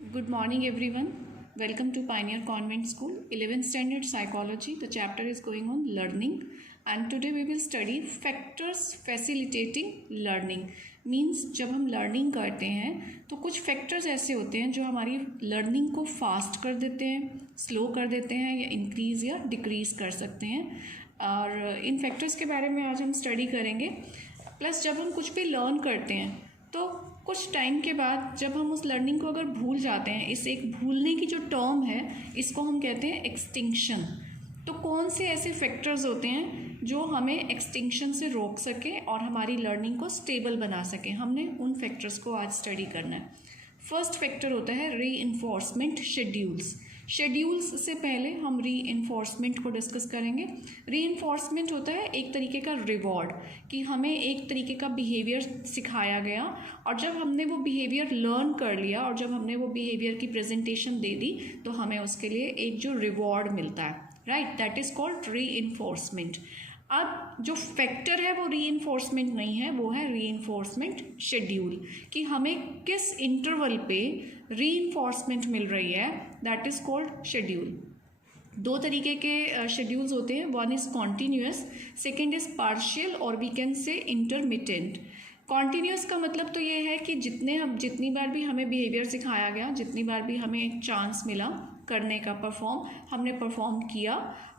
Good morning, everyone. Welcome to Pioneer Convent School, 11th Standard Psychology. The chapter is going on learning, and today we will study factors facilitating learning. Means जब हम learning करते हैं तो कुछ factors ऐसे होते हैं जो हमारी learning को fast कर देते हैं, slow कर देते हैं या increase या decrease कर सकते हैं. और इन factors के बारे में आज हम study करेंगे. प्लस जब हम कुछ भी learn करते हैं तो कुछ टाइम के बाद जब हम उस लर्निंग को अगर भूल जाते हैं, इस एक भूलने की जो टर्म है इसको हम कहते हैं एक्सटिंक्शन. तो कौन से ऐसे फैक्टर्स होते हैं जो हमें एक्सटिंक्शन से रोक सके और हमारी लर्निंग को स्टेबल बना सके, हमने उन फैक्टर्स को आज स्टडी करना है. फर्स्ट फैक्टर होता है रीइंफोर्समेंट शेड्यूल्स. शेड्यूल्स से पहले हम रीइंफोर्समेंट को डिस्कस करेंगे. रीइंफोर्समेंट होता है एक तरीके का रिवॉर्ड, कि हमें एक तरीके का बिहेवियर सिखाया गया और जब हमने वो बिहेवियर लर्न कर लिया और जब हमने वो बिहेवियर की प्रेजेंटेशन दे दी तो हमें उसके लिए एक जो रिवॉर्ड मिलता है, right, that is called reinforcement. अब जो फैक्टर है वो रीइंफोर्समेंट नहीं है, वो है रीइंफोर्समेंट शेड्यूल, कि हमें किस इंटरवल पे रीइंफोर्समेंट मिल रही है, दैट इज़ कॉल्ड शेड्यूल. दो तरीके के शेड्यूल्स होते हैं, one is continuous, second is partial और we can say intermittent. Continuous का मतलब तो ये है कि जितनी बार भी हमें बिहेवियर सिखाया गया, जितनी बार भी हमें एक चांस मिला करने का परफॉर्म, हमने परफॉर्म किया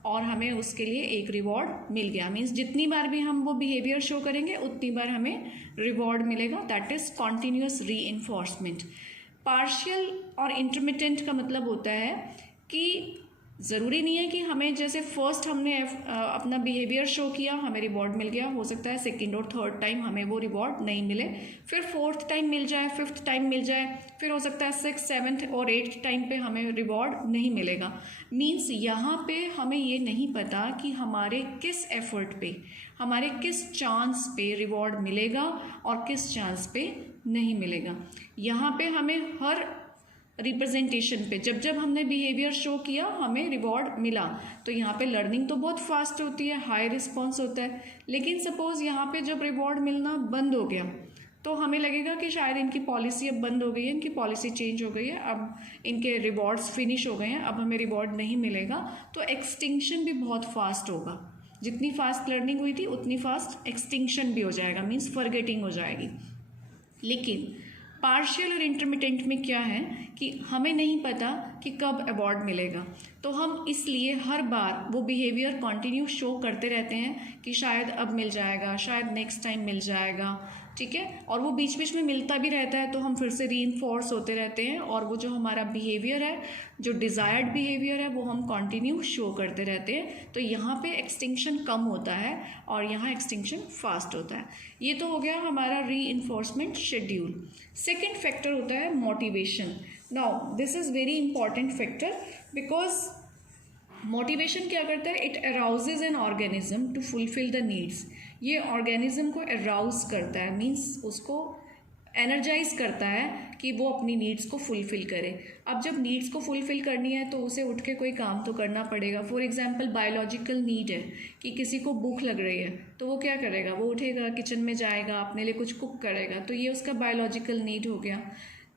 और हमें उसके लिए एक रिवॉर्ड मिल गया. मीन्स जितनी बार भी हम वो बिहेवियर शो करेंगे उतनी बार हमें रिवॉर्ड मिलेगा. That is continuous reinforcement. Partial और इंटरमिटेंट का मतलब होता है कि ज़रूरी नहीं है कि हमें जैसे फर्स्ट हमने अपना बिहेवियर शो किया, हमें रिवॉर्ड मिल गया, हो सकता है सेकंड और थर्ड टाइम हमें वो रिवॉर्ड नहीं मिले, फिर फोर्थ टाइम मिल जाए, फिफ्थ टाइम मिल जाए, फिर हो सकता है सिक्स, सेवन्थ और एट्थ टाइम पे हमें रिवॉर्ड नहीं मिलेगा. मीन्स यहाँ पे हमें ये नहीं पता कि हमारे किस एफर्ट पे, हमारे किस चांस पे रिवॉर्ड मिलेगा और किस चांस पे नहीं मिलेगा. यहाँ पे हमें हर रिप्रेजेंटेशन पे जब हमने बिहेवियर शो किया हमें रिवॉर्ड मिला, तो यहाँ पे लर्निंग तो बहुत फास्ट होती है, हाई रिस्पॉन्स होता है. लेकिन सपोज़ यहाँ पे जब रिवॉर्ड मिलना बंद हो गया तो हमें लगेगा कि शायद इनकी पॉलिसी अब बंद हो गई है, इनकी पॉलिसी चेंज हो गई है, अब इनके रिवॉर्ड्स फिनिश हो गए हैं, अब हमें रिवॉर्ड नहीं मिलेगा. तो एक्सटिंक्शन भी बहुत फास्ट होगा. जितनी फास्ट लर्निंग हुई थी उतनी फास्ट एक्सटिंक्शन भी हो जाएगा, मीन्स फॉरगेटिंग हो जाएगी. लेकिन पार्शियल और इंटरमिटेंट में क्या है कि हमें नहीं पता कि कब अवार्ड मिलेगा, तो हम इसलिए हर बार वो बिहेवियर कंटिन्यू शो करते रहते हैं कि शायद अब मिल जाएगा, शायद नेक्स्ट टाइम मिल जाएगा, ठीक है. और वो बीच बीच में मिलता भी रहता है तो हम फिर से रीइंफोर्स होते रहते हैं और वो जो हमारा बिहेवियर है, जो डिज़ायर्ड बिहेवियर है, वो हम कंटिन्यू शो करते रहते हैं. तो यहाँ पे एक्सटिंक्शन कम होता है और यहाँ एक्सटिंक्शन फास्ट होता है. ये तो हो गया हमारा रीइंफोर्समेंट शेड्यूल. सेकेंड फैक्टर होता है motivation. Now this is very important factor because motivation क्या करता है, it arouses an organism to fulfil the needs. ये ऑर्गेनिज्म को अराउज करता है, मीन्स उसको एनर्जाइज करता है कि वो अपनी नीड्स को फुलफ़िल करे. अब जब नीड्स को फुलफ़िल करनी है तो उसे उठ के कोई काम तो करना पड़ेगा. फॉर एग्जांपल बायोलॉजिकल नीड है कि किसी को भूख लग रही है तो वो क्या करेगा, वो उठेगा, किचन में जाएगा, अपने लिए कुछ कुक करेगा, तो ये उसका बायोलॉजिकल नीड हो गया.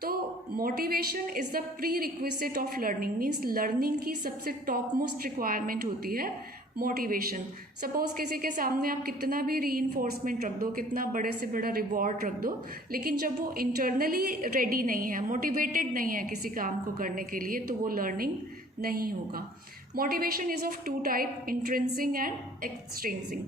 तो motivation is the pre requisite of learning. Means learning की सबसे टॉप मोस्ट रिक्वायरमेंट होती है मोटिवेशन. सपोज़ किसी के सामने आप कितना भी रीइंफोर्समेंट रख दो, कितना बड़े से बड़ा रिवॉर्ड रख दो, लेकिन जब वो इंटरनली रेडी नहीं है, मोटिवेटेड नहीं है किसी काम को करने के लिए, तो वो लर्निंग नहीं होगा. Motivation is of two type, intrinsic and extrinsic.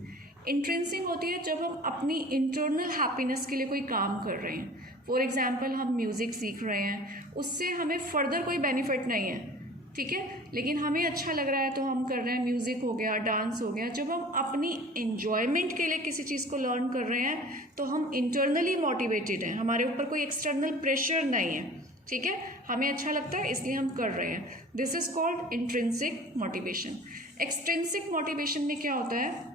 Intrinsic होती है जब हम अपनी इंटरनल हैप्पीनेस के लिए कोई काम कर रहे हैं. फॉर एग्जाम्पल हम म्यूज़िक सीख रहे हैं, उससे हमें फर्दर कोई बेनिफिट नहीं है, ठीक है, लेकिन हमें अच्छा लग रहा है तो हम कर रहे हैं. म्यूज़िक हो गया, डांस हो गया. जब हम अपनी एन्जॉयमेंट के लिए किसी चीज़ को लर्न कर रहे हैं तो हम इंटरनली मोटिवेटेड हैं, हमारे ऊपर कोई एक्सटर्नल प्रेशर नहीं है, ठीक है, हमें अच्छा लगता है इसलिए हम कर रहे हैं. This is called intrinsic motivation. Extrinsic motivation में क्या होता है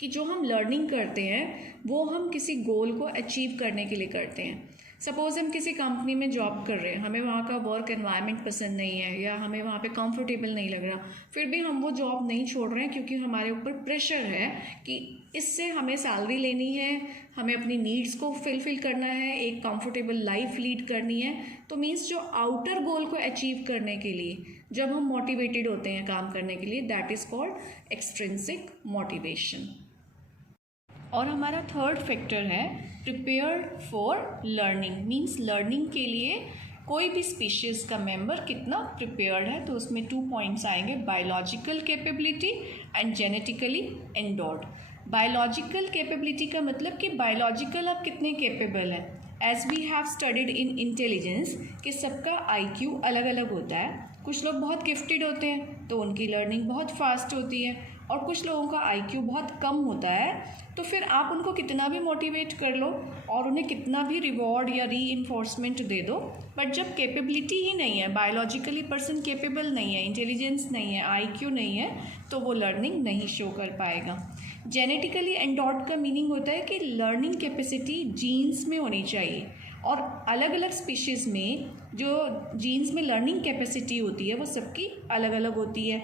कि जो हम लर्निंग करते हैं वो हम किसी गोल को अचीव करने के लिए करते हैं. सपोज़ हम किसी कंपनी में जॉब कर रहे हैं, हमें वहाँ का वर्क एनवायरनमेंट पसंद नहीं है या हमें वहाँ पे कंफर्टेबल नहीं लग रहा, फिर भी हम वो जॉब नहीं छोड़ रहे हैं क्योंकि हमारे ऊपर प्रेशर है कि इससे हमें सैलरी लेनी है, हमें अपनी नीड्स को फुलफिल करना है, एक कंफर्टेबल लाइफ लीड करनी है। तो मीन्स जो आउटर गोल को अचीव करने के लिए जब हम मोटिवेटेड होते हैं काम करने के लिए, that is called extrinsic motivation. और हमारा थर्ड फैक्टर है prepared for learning. Means learning के लिए कोई भी स्पीशीज़ का मेंबर कितना प्रिपेयर्ड है, तो उसमें 2 पॉइंट्स आएंगे, biological capability and genetically endowed. Biological capability का मतलब कि बायोलॉजिकल आप कितने कैपेबल हैं। As we have studied in intelligence कि सबका IQ अलग अलग होता है। कुछ लोग बहुत गिफ्टेड होते हैं तो उनकी लर्निंग बहुत फास्ट होती है, और कुछ लोगों का IQ बहुत कम होता है, तो फिर आप उनको कितना भी मोटिवेट कर लो और उन्हें कितना भी रिवॉर्ड या रीइंफोर्समेंट दे दो, बट जब कैपेबिलिटी ही नहीं है, बायोलॉजिकली पर्सन कैपेबल नहीं है, इंटेलिजेंस नहीं है, IQ नहीं है, तो वो लर्निंग नहीं शो कर पाएगा। जेनेटिकली एंडोर्ड का मीनिंग होता है कि लर्निंग कैपेसिटी जीन्स में होनी चाहिए, और अलग अलग स्पीशीज़ में जो जीन्स में लर्निंग कैपेसिटी होती है वो सबकी अलग अलग होती है।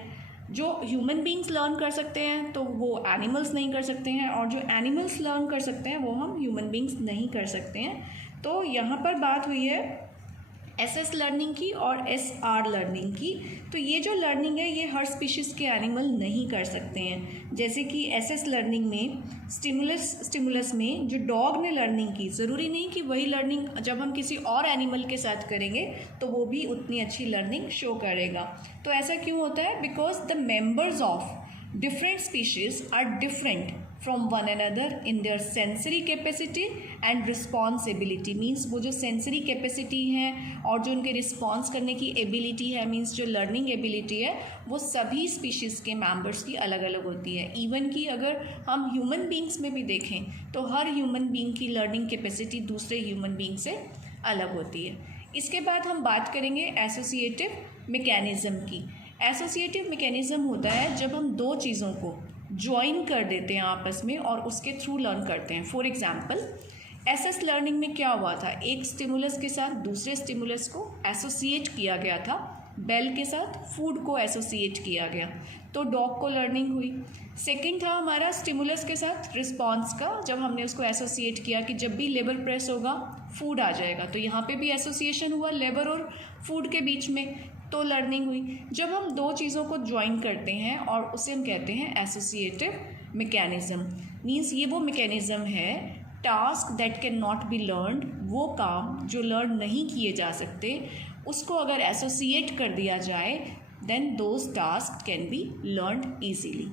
जो ह्यूमन बींग्स लर्न कर सकते हैं तो वो एनिमल्स नहीं कर सकते हैं, और जो एनिमल्स लर्न कर सकते हैं वो हम ह्यूमन बींग्स नहीं कर सकते हैं। तो यहाँ पर बात हुई है SS लर्निंग की और SR लर्निंग की। तो ये जो लर्निंग है ये हर स्पीशीज़ के एनिमल नहीं कर सकते हैं। जैसे कि SS लर्निंग में स्टिमुलस में जो डॉग ने लर्निंग की, ज़रूरी नहीं कि वही लर्निंग जब हम किसी और एनिमल के साथ करेंगे तो वो भी उतनी अच्छी लर्निंग शो करेगा। तो ऐसा क्यों होता है? Because the members of different species are different from one another in their sensory capacity and responsibility। Means वो जो सेंसरी कैपेसिटी है और जो उनके रिस्पॉन्स करने की एबिलिटी है, मीन्स जो लर्निंग एबिलिटी है, वो सभी स्पीशीज़ के मेंबर्स की अलग अलग होती है। इवन कि अगर हम ह्यूमन बींग्स में भी देखें तो हर ह्यूमन बींग की लर्निंग कैपेसिटी दूसरे ह्यूमन बींग से अलग होती है। इसके बाद हम बात करेंगे एसोसिएटिव मैकेनिज़्म की। एसोसिएटिव मैकेनिज़्म होता है जब हम दो चीज़ों को ज्वाइन कर देते हैं आपस में और उसके थ्रू लर्न करते हैं। फॉर एग्जांपल SS लर्निंग में क्या हुआ था, एक स्टिमुलस के साथ दूसरे स्टिमुलस को एसोसिएट किया गया था, बेल के साथ फूड को एसोसिएट किया गया, तो डॉग को लर्निंग हुई। सेकंड था हमारा स्टिमुलस के साथ रिस्पॉन्स का, जब हमने उसको एसोसिएट किया कि जब भी लेबर प्रेस होगा फूड आ जाएगा, तो यहाँ पे भी एसोसिएशन हुआ लेबर और फूड के बीच में, तो लर्निंग हुई। जब हम दो चीज़ों को ज्वाइन करते हैं और उसे हम कहते हैं एसोसिएटिव मैकेनिज़्म। मीन्स ये वो मैकेनिज़्म है, task that can not be learned, वो काम जो लर्न नहीं किए जा सकते, उसको अगर एसोसिएट कर दिया जाए then those task can be learned easily.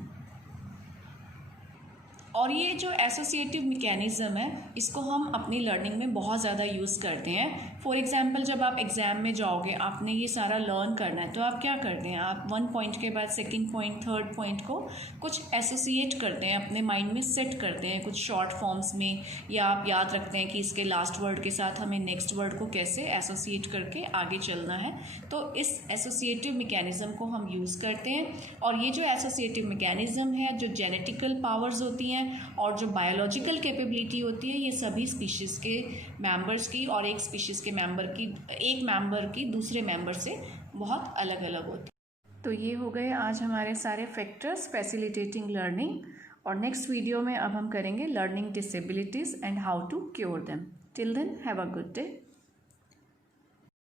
और ये जो एसोसिएटिव मैकेनिज़्म है इसको हम अपनी लर्निंग में बहुत ज़्यादा यूज़ करते हैं। फॉर एग्जांपल जब आप एग्ज़ाम में जाओगे, आपने ये सारा लर्न करना है, तो आप क्या करते हैं, आप 1 पॉइंट के बाद सेकंड पॉइंट, थर्ड पॉइंट को कुछ एसोसिएट करते हैं, अपने माइंड में सेट करते हैं कुछ शॉर्ट फॉर्म्स में, या आप याद रखते हैं कि इसके लास्ट वर्ड के साथ हमें नेक्स्ट वर्ड को कैसे एसोसिएट करके आगे चलना है। तो इस एसोसिएटिव मैकेनिज़्म को हम यूज़ करते हैं। और ये जो एसोसिएटिव मैकेनिज़्म है, जो जेनेटिकल पावर्स होती हैं और जो बायोलॉजिकल कैपेबिलिटी होती है, ये सभी स्पीशीज़ के मेंबर्स की और एक स्पीशीज़ के एक मेंबर की दूसरे मेंबर से बहुत अलग अलग होती है। तो ये हो गए आज हमारे सारे फैक्टर्स फैसिलिटेटिंग लर्निंग, और नेक्स्ट वीडियो में अब हम करेंगे learning disabilities and how to cure them. Till then have a good day.